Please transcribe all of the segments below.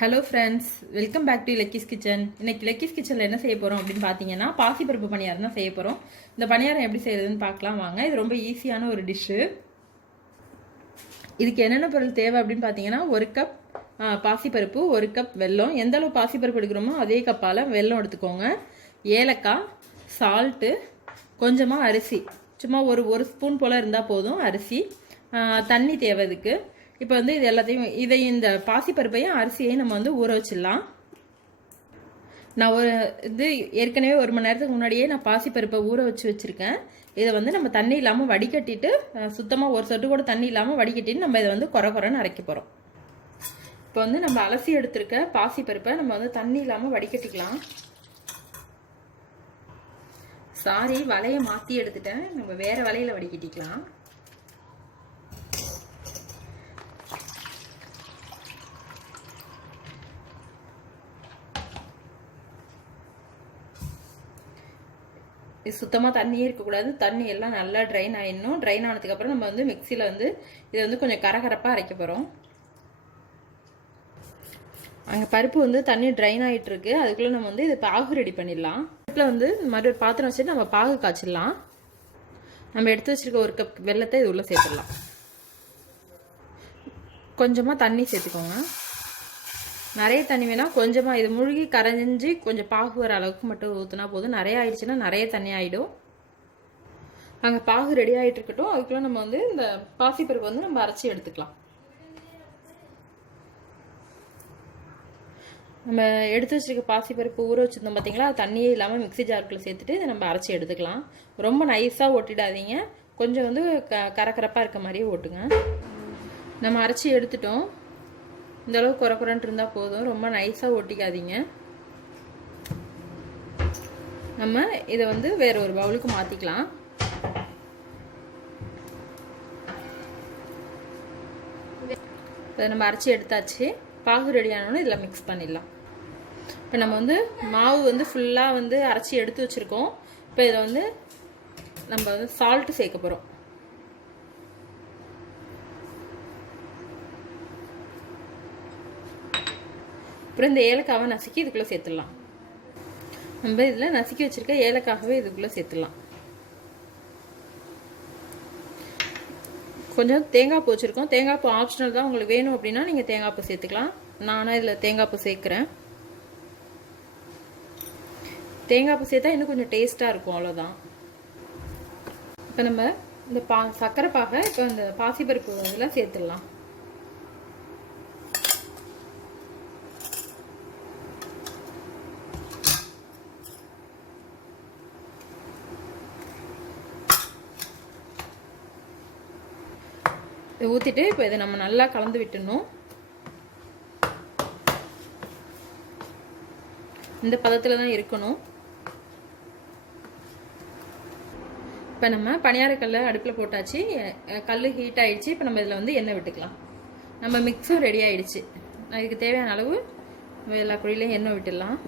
Hello friends, welcome back to Lucky's kitchen. இன்னைக்கு Lucky's கிச்சனில் என்ன செய்ய போகிறோம் அப்படின்னு பார்த்தீங்கன்னா, பாசிப்பருப்பு பணியாரம் தான் செய்ய போகிறோம். இந்த பணியாரம் எப்படி செய்யறதுன்னு பார்க்கலாம் வாங்க. இது ரொம்ப ஈஸியான ஒரு டிஷ்ஷு. இதுக்கு என்னென்ன பொருள் தேவை அப்படின்னு பார்த்தீங்கன்னா, 1 கப் பாசிப்பருப்பு, 1 கப் வெல்லம். எந்த அளவு பாசிப்பருப்பு எடுக்கிறோமோ அதே கப்பால் வெல்லம் எடுத்துக்கோங்க. ஏலக்காய், சால்ட்டு, கொஞ்சமாக அரிசி, சும்மா ஒரு ஸ்பூன் போல் இருந்தால் போதும். அரிசி, தண்ணி தேவை இதுக்கு. இப்போ வந்து இது எல்லாத்தையும் இந்த பாசிப்பருப்பையும் அரிசியையும் நம்ம வந்து ஊற வச்சிடலாம். நான் ஏற்கனவே 1 மணி நேரத்துக்கு முன்னாடியே நான் பாசிப்பருப்பை ஊற வச்சுருக்கேன். இதை வந்து நம்ம தண்ணி இல்லாமல் வடிகட்டிட்டு, சுத்தமாக ஒரு சொட்டு கூட தண்ணி இல்லாமல் வடிகட்டிட்டு நம்ம இதை வந்து குறைன்னு அரைக்க போகிறோம். இப்போ வந்து நம்ம அலசி எடுத்துருக்க பாசிப்பருப்பை நம்ம வந்து தண்ணி இல்லாமல் வடிகட்டிக்கலாம். சாரி, வலையை மாற்றி எடுத்துட்டேன். நம்ம வேறு வலையில் வடிகட்டிக்கலாம். சுத்தமாக தண்ணியே இருக்கக்கூடாது. தண்ணி எல்லாம் நல்லா ட்ரைன் ஆகிடணும். ட்ரைன் ஆனதுக்கப்புறம் நம்ம வந்து மிக்சியில் வந்து இதை வந்து கொஞ்சம் கரகரப்பாக அரைக்க போகிறோம். அங்கே பருப்பு வந்து தண்ணி ட்ரைன் ஆகிட்டு இருக்கு. அதுக்குள்ளே நம்ம வந்து இது பாகு ரெடி பண்ணிடலாம். பருப்பில் வந்து மறுபடியும் பாத்திரம் வச்சுட்டு நம்ம பாகு காய்ச்சிடலாம். நம்ம எடுத்து வச்சிருக்க 1 கப் வெல்லத்தை இது உள்ளே சேர்த்துடலாம். கொஞ்சமாக தண்ணி சேர்த்துக்கோங்க. நிறைய தண்ணி வேணால் கொஞ்சமாக, இது முழுகி கரைஞ்சி கொஞ்சம் பாகு வர அளவுக்கு மட்டும் ஊற்றினா போதும். நிறைய ஆயிடுச்சுன்னா நிறைய தண்ணி ஆகிடும். அங்கே பாகு ரெடி ஆகிட்டு இருக்கட்டும். அதுக்குள்ளே நம்ம வந்து இந்த பாசிப்பருப்பு வந்து நம்ம அரைச்சி எடுத்துக்கலாம். நம்ம எடுத்து வச்சிருக்க பாசிப்பருப்பு ஊற வச்சுருந்தோம் பார்த்தீங்களா, தண்ணியே இல்லாமல் மிக்சி ஜாருக்குள்ளே சேர்த்துட்டு இதை நம்ம அரைச்சி எடுத்துக்கலாம். ரொம்ப நைஸாக ஓட்டிடாதீங்க, கொஞ்சம் வந்து கரகரப்பாக இருக்க மாதிரியே ஓட்டுங்க. நம்ம அரைச்சி எடுத்துட்டோம். இந்த அளவு குறைன்னு இருந்தால் போதும். ரொம்ப நைஸாக ஒட்டிக்காதீங்க. நம்ம இதை வந்து வேற ஒரு பவுலுக்கு மாற்றிக்கலாம். இப்போ நம்ம அரைச்சி எடுத்தாச்சு. பாகு ரெடி ஆனோன்னு இதில் மிக்ஸ் பண்ணிடலாம். இப்போ நம்ம வந்து மாவு வந்து ஃபுல்லாக வந்து அரைச்சி எடுத்து வச்சுருக்கோம். இப்போ இதை வந்து நம்ம வந்து சால்ட்டு சேர்க்க போகிறோம். அப்புறம் இந்த ஏலக்காவை நசுக்கி இதுக்குள்ளே சேர்த்துடலாம். நம்ம இதில் நசுக்கி வச்சுருக்க ஏலக்காகவே இதுக்குள்ளே சேர்த்துடலாம். கொஞ்சம் தேங்காய் பூ வச்சுருக்கோம். தேங்காய் பூ ஆப்ஷனல் தான், உங்களுக்கு வேணும் அப்படின்னா நீங்கள் தேங்காய் பூ சேர்த்துக்கலாம். நானும் இதில் தேங்காய் பூ சேர்க்குறேன். தேங்காய் பூ சேர்த்தா இன்னும் கொஞ்சம் டேஸ்ட்டாக இருக்கும், அவ்வளோதான். இப்போ நம்ம இந்த சர்க்கரை பாகை இப்போ இந்த பாசிப்பருப்பு இதெல்லாம் சேர்த்துடலாம். இதை ஊற்றிட்டு இப்போ இதை நம்ம நல்லா கலந்து விட்டுடணும். இந்த பதத்தில் தான் இருக்கணும். இப்போ நம்ம பணியாரக்கல்லை அடுப்பில் போட்டாச்சு. கல் ஹீட் ஆகிடுச்சு. இப்போ நம்ம இதில் வந்து எண்ணெய் விட்டுக்கலாம். நம்ம மிக்ஸும் ரெடி ஆகிடுச்சு. இதுக்கு தேவையான அளவு எல்லா குழியிலையும் எண்ணெய் விட்டுடலாம்.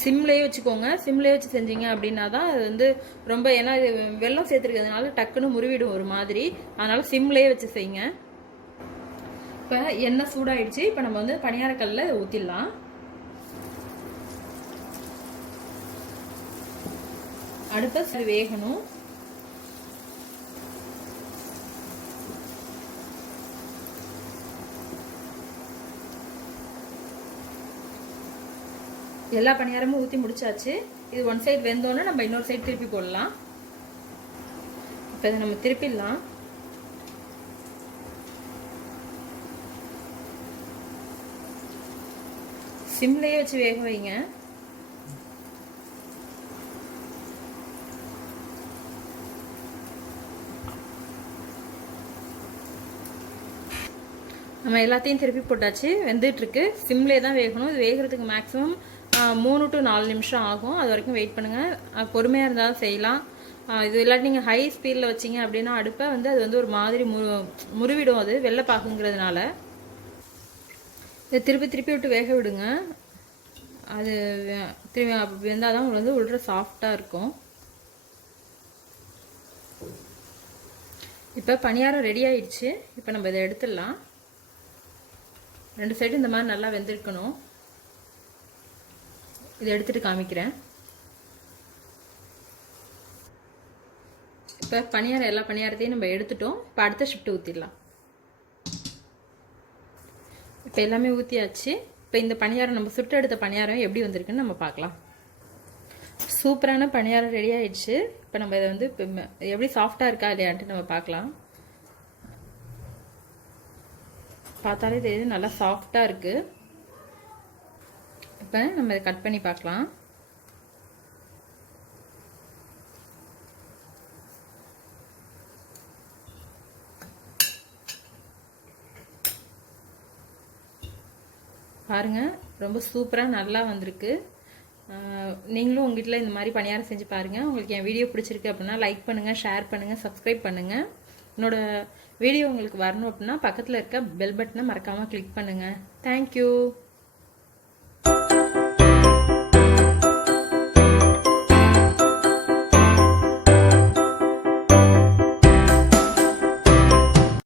சிம்லேயே வச்சுக்கோங்க. சிம்லேயே வச்சு செஞ்சீங்க அப்படின்னா தான் அது வந்து ரொம்ப, ஏன்னா இது வெல்லம் சேர்த்துருக்கிறதுனால டக்குன்னு முறிவிடும் ஒரு மாதிரி. அதனால சிம்லேயே வச்சு செய்யுங்க. இப்போ எண்ணெய் சூடாயிடுச்சு. இப்போ நம்ம வந்து பணியாரக்கல்ல ஊற்றிடலாம். அடுப்பை சரி வேகணும். எல்லா பணியாரமும் ஊற்றி முடிச்சாச்சு. இது 1 சைடு வெந்தோன்னு நம்ம இன்னொரு சைடு திருப்பி போடலாம். இப்போ இதை நம்ம திருப்பிடலாம். சிம்லேயே வச்சு வேக வைங்க. நம்ம எல்லாத்தையும் திருப்பி போட்டாச்சு. வெந்துட்டுருக்கு. சிம்லேயே தான் வேகணும். இது வேகிறதுக்கு மேக்ஸிமம் 3 to 4 நிமிஷம் ஆகும். அது வரைக்கும் வெயிட் பண்ணுங்கள். பொறுமையாக இருந்தாலும் செய்யலாம். இது இல்லாட்டி நீங்கள் ஹை ஸ்பீடில் வச்சிங்க அப்படின்னா அடுப்பை வந்து அது வந்து ஒரு மாதிரி முறிவிடும். அது வெள்ளைப்பாகுங்கிறதுனால இதை திருப்பி விட்டு வேக விடுங்க. அது திரும்பி வெந்தால் தான் உங்களுக்கு வந்து உள்ள சாஃப்டாக இருக்கும். இப்போ பணியாரம் ரெடி ஆயிடுச்சு. இப்போ நம்ம இதை எடுத்துடலாம். 2 சைடு இந்த மாதிரி நல்லா வெந்திருக்கணும். இதை எடுத்துட்டு காமிக்கிறேன். இப்போ பணியாரம் எல்லா பணியாரத்தையும் நம்ம எடுத்துட்டோம். இப்போ அடுத்த ஷிஃப்ட் ஊற்றிடலாம். இப்போ எல்லாமே ஊற்றியாச்சு. இப்போ இந்த பணியாரம் நம்ம சுட்டு எடுத்த பணியாரம் எப்படி வந்திருக்குன்னு நம்ம பார்க்கலாம். சூப்பரான பணியாரம் ரெடி ஆயிடுச்சு. இப்போ நம்ம இதை வந்து எப்படி சாஃப்டாக இருக்கா இல்லையான்ட்டு நம்ம பார்க்கலாம். பார்த்தாலே தெரியுது நல்லா சாஃப்டாக இருக்குது. இப்போ நம்ம இதை கட் பண்ணி பார்க்கலாம். பாருங்கள், ரொம்ப சூப்பராக நல்லா வந்திருக்கு. நீங்களும் உங்கள் வீட்டில் இந்த மாதிரி பணியாரம் செஞ்சு பாருங்கள். உங்களுக்கு என் வீடியோ பிடிச்சிருக்கு அப்படின்னா லைக் பண்ணுங்கள், ஷேர் பண்ணுங்கள், சப்ஸ்கிரைப் பண்ணுங்கள். என்னோடய வீடியோ உங்களுக்கு வரணும் அப்படின்னா பக்கத்தில் இருக்க பெல் பட்டனை மறக்காமல் கிளிக் பண்ணுங்கள். தேங்க்யூ.